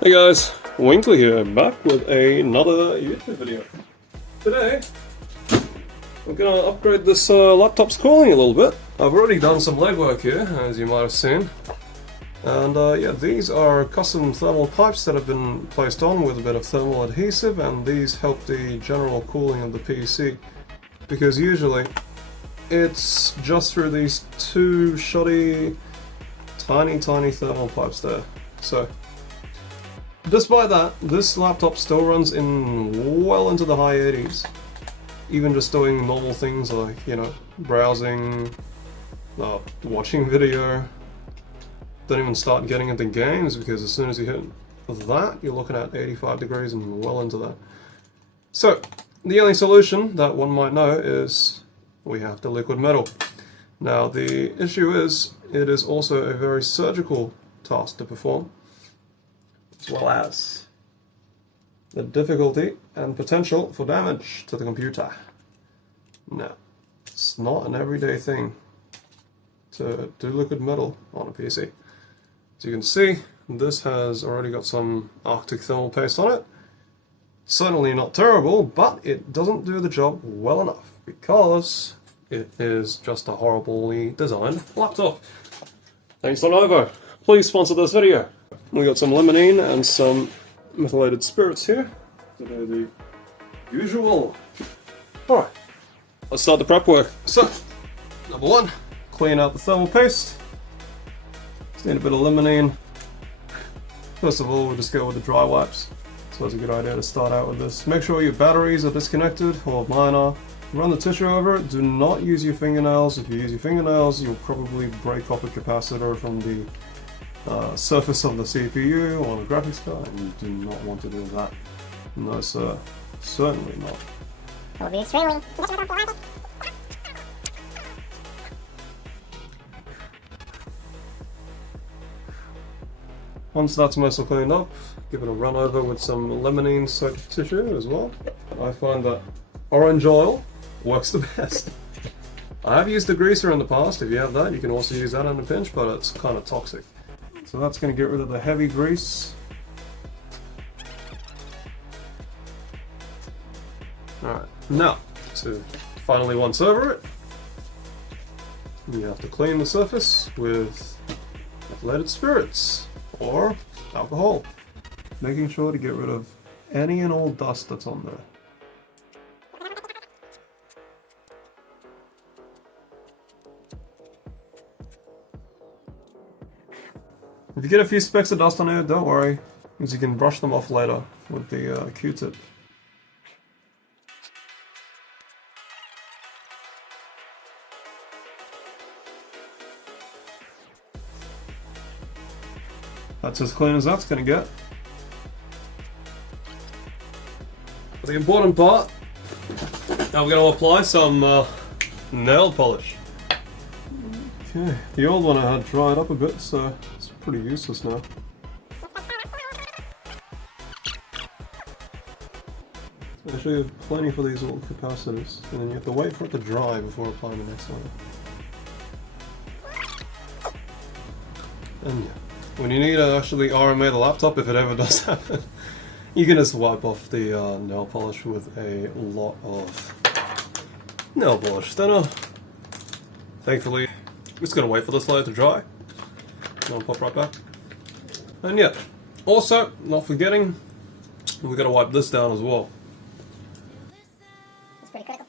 Hey guys, Winkler here, back with another YouTube video. Today, we're gonna upgrade this laptop's cooling a little bit. I've already done some legwork here, as you might have seen. And yeah, these are custom thermal pipes that have been placed on with a bit of thermal adhesive, and these help the general cooling of the PC. Because usually, it's just through these two shoddy, tiny thermal pipes there. So, despite that, this laptop still runs in well into the high 80s. Even just doing normal things like, you know, browsing, watching video. Don't even start getting into games, because as soon as you hit that, you're looking at 85 degrees and well into that. So, the only solution that one might know is we have the liquid metal. Now, the issue is, it is also a very surgical task to perform, as well as the difficulty and potential for damage to the computer. Now, it's not an everyday thing to do liquid metal on a PC. As you can see, this has already got some Arctic thermal paste on it. Certainly not terrible, but it doesn't do the job well enough because it is just a horribly designed laptop. Thanks Lenovo. Please sponsor this video. We got some limonene and some methylated spirits here to do the usual. Alright, let's start the prep work. So, number one, clean out the thermal paste. Just need a bit of limonene. First of all, we'll just go with the dry wipes. So it's a good idea to start out with this. Make sure your batteries are disconnected, or mine are. Run the tissue over it. Do not use your fingernails. If you use your fingernails, you'll probably break off a capacitor from the surface of the CPU or the graphics card, and you do not want to do that. No sir, certainly not. Will be extremely. Once that's mostly cleaned up, give it a run over with some limonene soaked tissue as well. I find that orange oil works the best. I have used a greaser in the past. If you have that, you can also use that in a pinch, but it's kind of toxic. So that's going to get rid of the heavy grease. Alright, now, to finally once over it, you have to clean the surface with methylated spirits or alcohol, making sure to get rid of any and all dust that's on there. If you get a few specks of dust on here, don't worry, because you can brush them off later with the Q-tip. That's as clean as that's going to get. The important part, now we're going to apply some nail polish. Okay, the old one I had dried up a bit, so it's pretty useless now. So actually you have plenty for these little capacitors, and then you have to wait for it to dry before applying the next one. And yeah, when you need to actually RMA the laptop, if it ever does happen, you can just wipe off the nail polish with a lot of nail polish thinner. Thankfully, I'm just gonna wait for this layer to dry, and I'll pop right back. And yeah, also, not forgetting, we gotta wipe this down as well. It's pretty critical.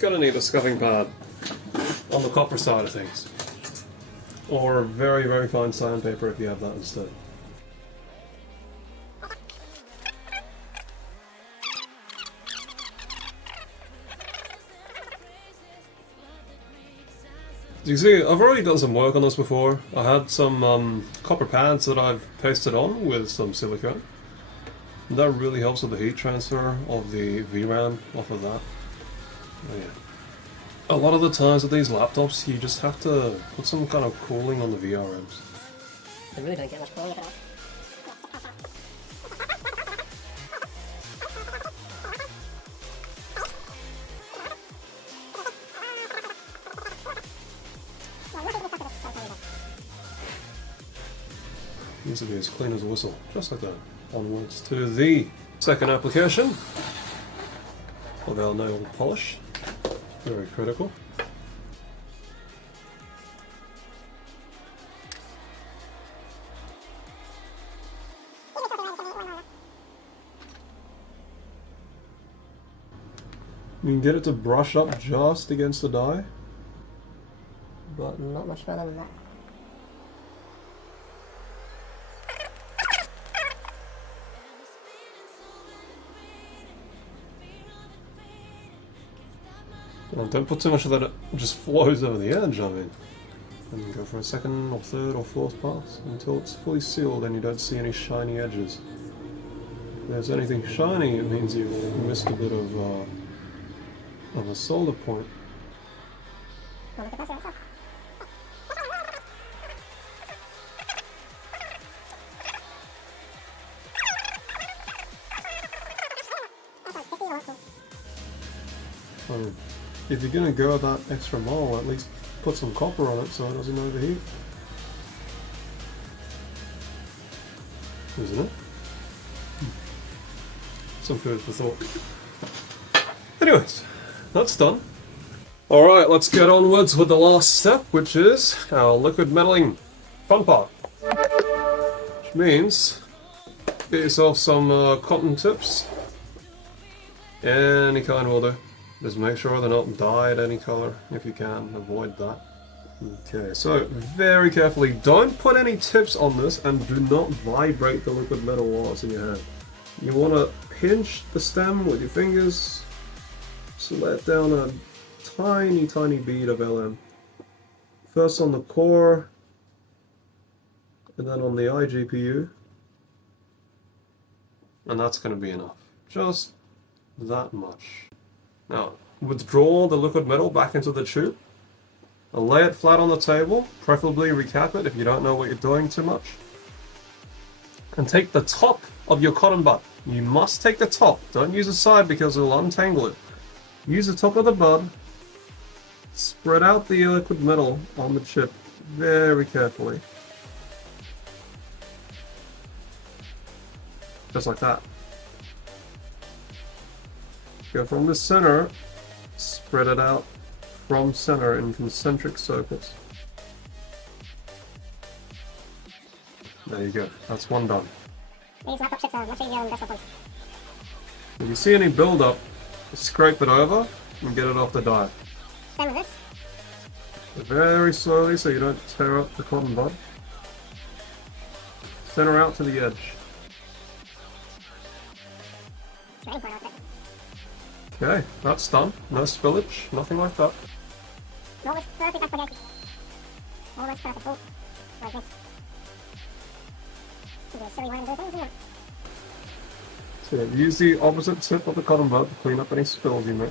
Gonna need a scuffing pad on the copper side of things, or very fine sandpaper if you have that instead. You see, I've already done some work on this before. I had some copper pads that I've pasted on with some silicone. That really helps with the heat transfer of the VRAM off of that. Oh, yeah. A lot of the times with these laptops, you just have to put some kind of cooling on the VRMs. They really don't get much cooling at all. These will be as clean as a whistle, just like that. Onwards to the second application of our nail polish. Very critical. You can get it to brush up just against the die, But not much further than that. don't put too much of that, it just flows over the edge, I mean. And you go for a second or third or fourth pass until it's fully sealed and you don't see any shiny edges. If there's anything shiny, it means you've missed a bit of a solder point. If you're going to go that extra mile, at least put some copper on it so it doesn't overheat. Isn't it? Some food for thought. Anyways, that's done. Alright, let's get onwards with the last step, which is our liquid metaling fun part. Which means, get yourself some cotton tips. Any kind will do. Just make sure they're not dyed any color, if you can, avoid that. Okay, so very carefully, don't put any tips on this and do not vibrate the liquid metal while it's in your hand. You want to pinch the stem with your fingers, just let down a tiny bead of LM. First on the core, and then on the iGPU, and that's going to be enough. Just that much. Now, withdraw the liquid metal back into the tube, and lay it flat on the table, preferably recap it if you don't know what you're doing too much. And take the top of your cotton bud. You must take the top, don't use the side because it'll untangle it. Use the top of the bud, spread out the liquid metal on the chip very carefully. Just like that. Go from the center, spread it out from center in concentric circles. There you go, that's one done. These laptop chips are much easier than desktop ones. If you see any build-up, scrape it over and get it off the die. Same with this. Very slowly so you don't tear up the cotton bud. Center out to the edge. It's very important out there. Okay, that's done. No spillage, nothing like that. Almost perfect application. Almost perfect. Oh, like this. You're a silly way to do things, isn't it? So use the opposite tip of the cotton bud to clean up any spills you make.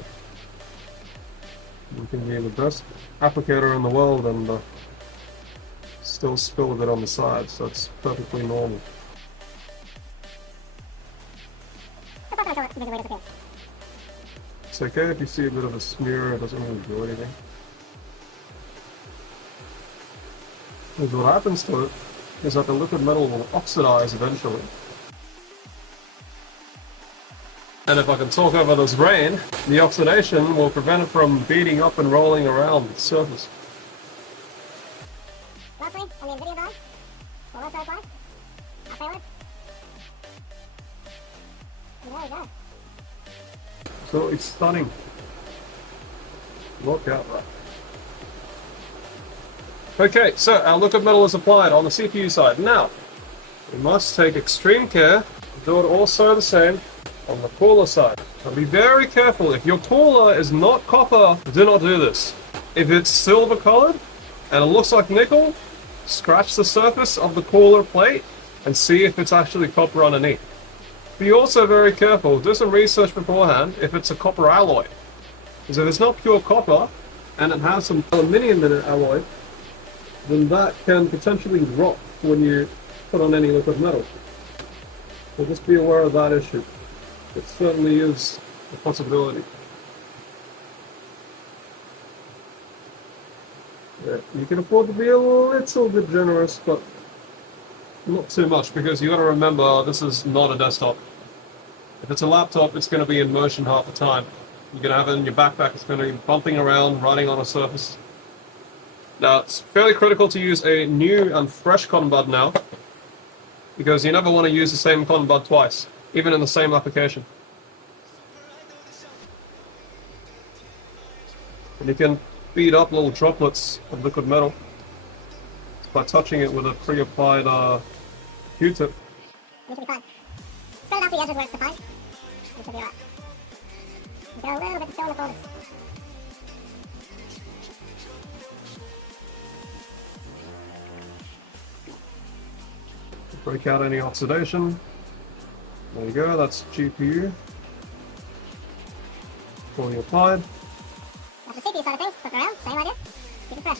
You can be the best applicator in the world and still spill a bit on the side, so it's perfectly normal. It's okay if you see a bit of a smear, it doesn't really do anything. Because what happens to it is that the liquid metal will oxidize eventually. And if I can talk over this rain, the oxidation will prevent it from beating up and rolling around the surface. Lastly, on the NVIDIA die, we'll also apply our payload. And there we go. So it's stunning. Look out that. Okay, so our liquid metal is applied on the CPU side. Now, we must take extreme care to do it also the same on the cooler side. Now be very careful. If your cooler is not copper, do not do this. If it's silver colored and it looks like nickel, scratch the surface of the cooler plate and see if it's actually copper underneath. Be also very careful, do some research beforehand if it's a copper alloy. Because if it's not pure copper and it has some aluminium in it alloy, then that can potentially rot when you put on any liquid metal. So just be aware of that issue. It certainly is a possibility. Yeah, you can afford to be a little bit generous, but not too much, because you got to remember this is not a desktop. If it's a laptop, it's going to be in motion half the time. You're going to have it in your backpack, it's going to be bumping around, running on a surface. Now, it's fairly critical to use a new and fresh cotton bud now, because you never want to use the same cotton bud twice, even in the same application. And you can beat up little droplets of liquid metal by touching it with a pre-applied Q-tip. It should be fine. Spread it out to the edges where it's defined. It should be alright. Go a little bit to fill in the corners. Break out any oxidation. There you go, that's GPU. Fully applied. That's the CPU side of things. Flip it around, same idea. Keep it fresh.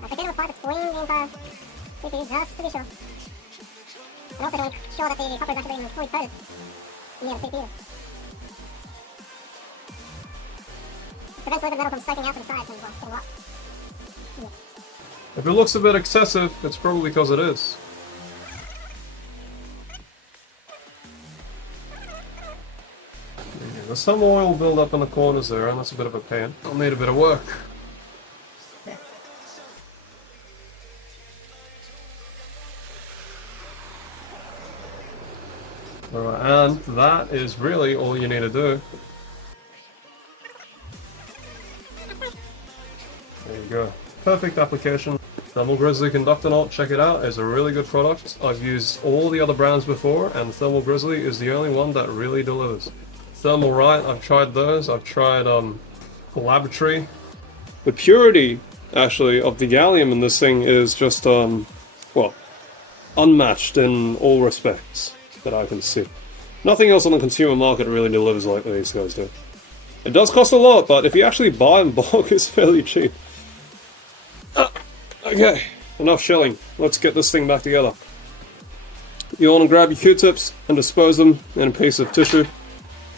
Now take it apart between the entire CPU just to be sure. And also to make sure that the copper is actually fully coated near the CPU. Prevents liquid metal from soaking out to the sides and getting lost. Yeah. If it looks a bit excessive, it's probably because it is. Yeah, there's some oil build-up in the corners there, and that's a bit of a pain. I'll need a bit of work. Alright, and that is really all you need to do. There you go. Perfect application. Thermal Grizzly Conductor Knot, check it out, it's a really good product. I've used all the other brands before, and Thermal Grizzly is the only one that really delivers. Thermal Right, I've tried those, I've tried Laboratory. The purity, actually, of the gallium in this thing is just, well, unmatched in all respects that I can see. Nothing else on the consumer market really delivers like these guys do. It does cost a lot, but if you actually buy in bulk, it's fairly cheap. Okay, enough shelling. Let's get this thing back together. You want to grab your Q-tips and dispose them in a piece of tissue.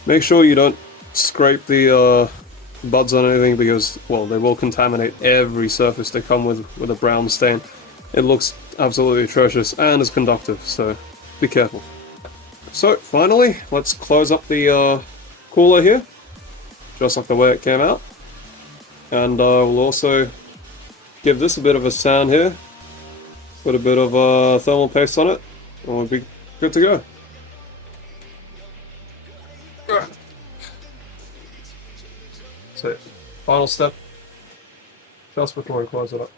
Make sure you don't scrape the buds on anything, because, well, they will contaminate every surface they come with a brown stain. It looks absolutely atrocious and is conductive, so be careful. So, finally, let's close up the cooler here, just like the way it came out. And we'll also give this a bit of a sound here, put a bit of thermal paste on it, and we'll be good to go. So, final step, just before we close it up.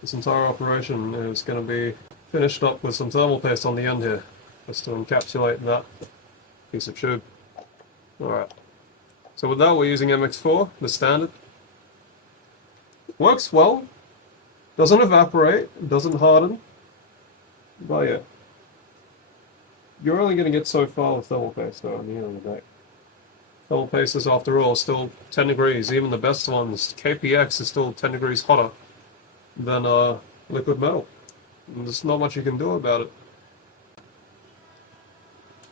This entire operation is going to be finished up with some thermal paste on the end here, just to encapsulate that piece of tube. Alright, so with that we're using MX4, the standard. Works well, doesn't evaporate, doesn't harden, but yeah. You're only going to get so far with thermal paste though at the end of the day. Thermal paste is, after all, still 10 degrees, even the best ones, KPX is still 10 degrees hotter than liquid metal. And there's not much you can do about it.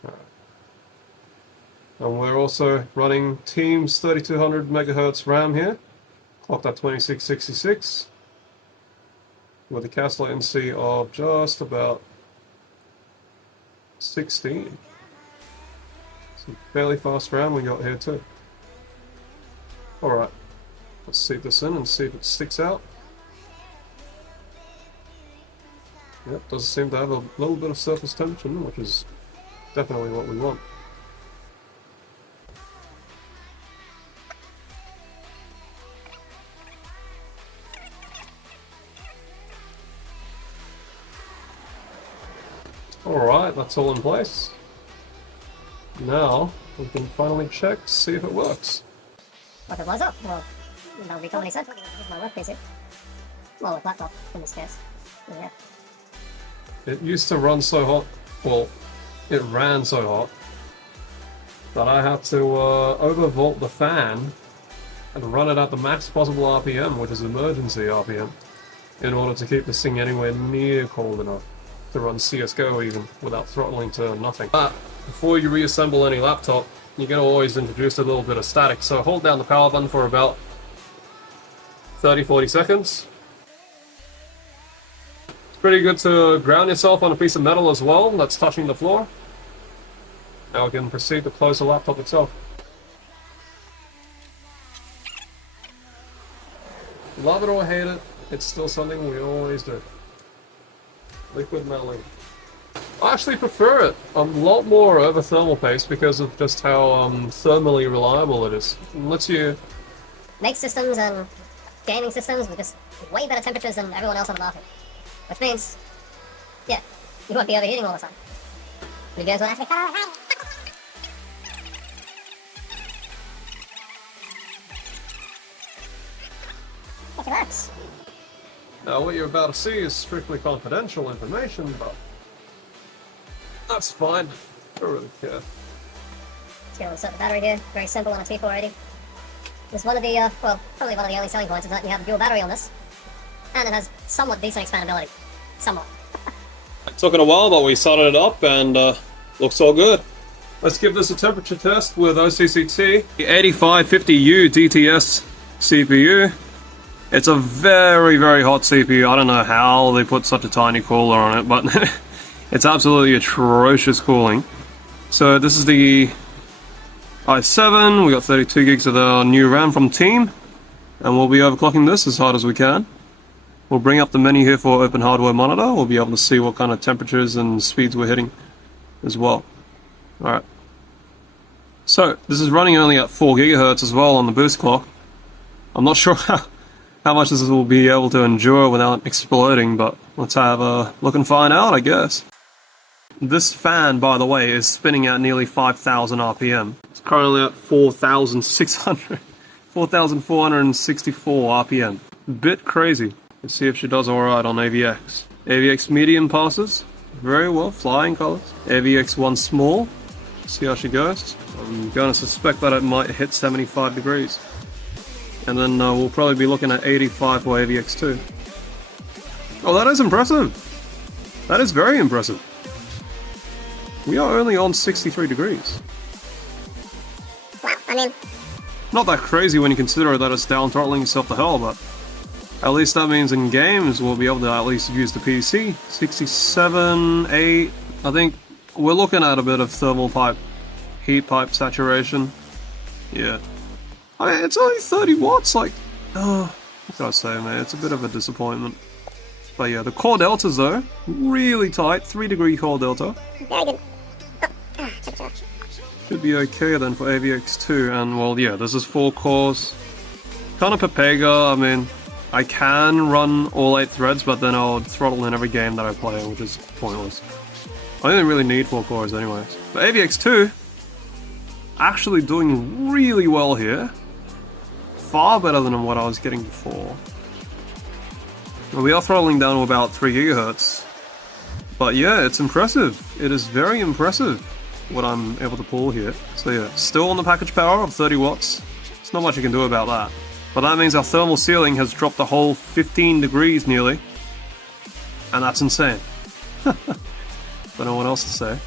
Right. And we're also running Teams 3200 MHz RAM here, clocked at 2666, with a cast latency of just about 16. Some fairly fast RAM we got here too. Alright, let's seat this in and see if it sticks out. Yep, does seem to have a little bit of surface tension, which is definitely what we want. Alright, that's all in place. Now, we can finally check to see if it works. If it blows up, well, that would be commonly said. Here's my work PC. Well, a laptop, in this case. Yeah. It used to run so hot, well, it ran so hot, that I had to overvolt the fan and run it at the max possible RPM, which is emergency RPM, in order to keep this thing anywhere near cold enough. to run CSGO even without throttling to nothing. But before you reassemble any laptop, you're going to always introduce a little bit of static. So hold down the power button for about 30-40 seconds. It's pretty good to ground yourself on a piece of metal as well that's touching the floor. Now we can proceed to close the laptop itself. Love it or hate it, it's still something we always do. Liquid metalling. I actually prefer it a lot more over thermal paste because of just how thermally reliable it is. It lets you make systems and gaming systems with just way better temperatures than everyone else on the market. Which means, yeah, you won't be overheating all the time. You guys will actually cut out the it works. Now what you're about to see is strictly confidential information, but that's fine. I don't really care. So insert the battery here, very simple on a T480. It's one of the, well, probably one of the only selling points is that you have a dual battery on this. And it has somewhat decent expandability. Somewhat. It took it a while, but we started it up and looks all good. Let's give this a temperature test with OCCT. The 8550U DTS CPU. It's a very, very hot CPU. I don't know how they put such a tiny cooler on it, but it's absolutely atrocious cooling. So this is the i7. We got 32 gigs of the new RAM from Team, and we'll be overclocking this as hard as we can. We'll bring up the menu here for Open Hardware Monitor. We'll be able to see what kind of temperatures and speeds we're hitting as well. Alright. So this is running only at 4 GHz as well on the boost clock. I'm not sure how much this will be able to endure without exploding, but let's have a look and find out, I guess. This fan, by the way, is spinning at nearly 5,000 RPM. It's currently at 4,464 RPM. Bit crazy. Let's see if she does alright on AVX. AVX medium passes very well, flying colors. AVX 1 small, see how she goes. I'm going to suspect that it might hit 75 degrees. And then we'll probably be looking at 85 for AVX 2. Oh, that is impressive! That is very impressive. We are only on 63 degrees. Wow, I mean... Not that crazy when you consider that it's down throttling yourself to hell, but at least that means in games we'll be able to at least use the PC. 67, 8, I think we're looking at a bit of thermal pipe, heat pipe saturation. Yeah. I mean, it's only 30 watts, like, oh, what can I say, man, it's a bit of a disappointment. But yeah, the core deltas though, really tight, 3 degree core delta. Very good. Should be okay then for AVX2, and well, yeah, this is 4 cores. Kind of Pepega, I mean, I can run all 8 threads, but then I'll throttle in every game that I play, which is pointless. I only really need 4 cores anyways. But AVX2, actually doing really well here. Far better than what I was getting before. Well, we are throttling down to about 3 GHz. But yeah, it's impressive. It is very impressive what I'm able to pull here. So yeah, still on the package power of 30 watts. There's not much you can do about that. But that means our thermal ceiling has dropped a whole 15 degrees nearly. And that's insane. Don't know what else to say.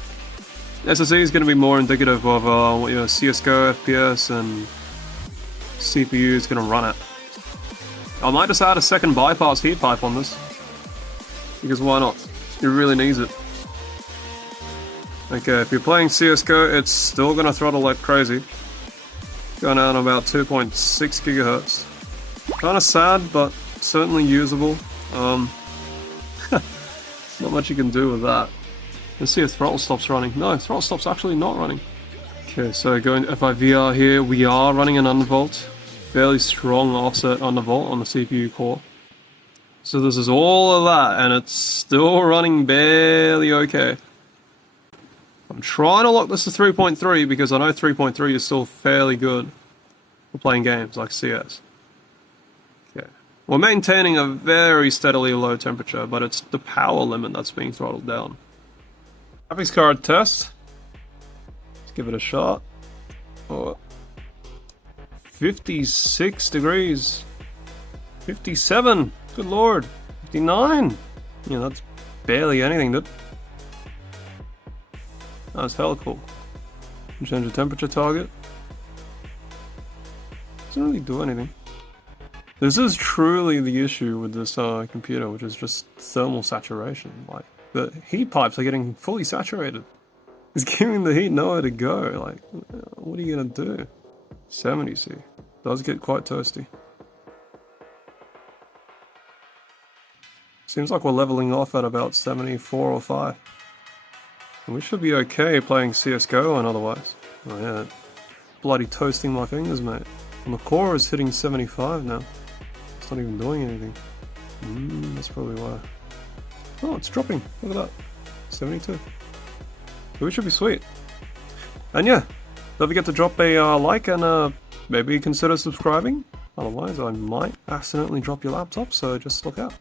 SSE is going to be more indicative of what your CSGO, FPS, and CPU is going to run at. I might just add a second bypass heat pipe on this. Because why not? It really needs it. Okay, if you're playing CSGO, it's still going to throttle like crazy. Going down to about 2.6 GHz. Kind of sad, but certainly usable. Not much you can do with that. Let's see if throttle stop's running. No, throttle stop's actually not running. Okay, so going to FIVR here, we are running an undervolt. Fairly strong offset undervolt on the CPU core. So this is all of that, and it's still running barely okay. I'm trying to lock this to 3.3 because I know 3.3 is still fairly good for playing games like CS. Okay. We're maintaining a very steadily low temperature, but it's the power limit that's being throttled down. Graphics card test. Let's give it a shot. Oh, 56 degrees. 57. Good lord. 59. Yeah, that's barely anything, dude. That's hella cool. Change the temperature target. Doesn't really do anything. This is truly the issue with this computer, which is just thermal saturation. Like, the heat pipes are getting fully saturated. It's giving the heat nowhere to go. Like, what are you gonna do? 70C. Does get quite toasty. Seems like we're leveling off at about 74 or 5. And we should be okay playing CSGO and otherwise. Oh yeah, bloody toasting my fingers, mate. And the core is hitting 75 now. It's not even doing anything. That's probably why. Oh, it's dropping. Look at that. 72. So we should be sweet. And yeah, don't forget to drop a like and maybe consider subscribing. Otherwise, I might accidentally drop your laptop, so just look out.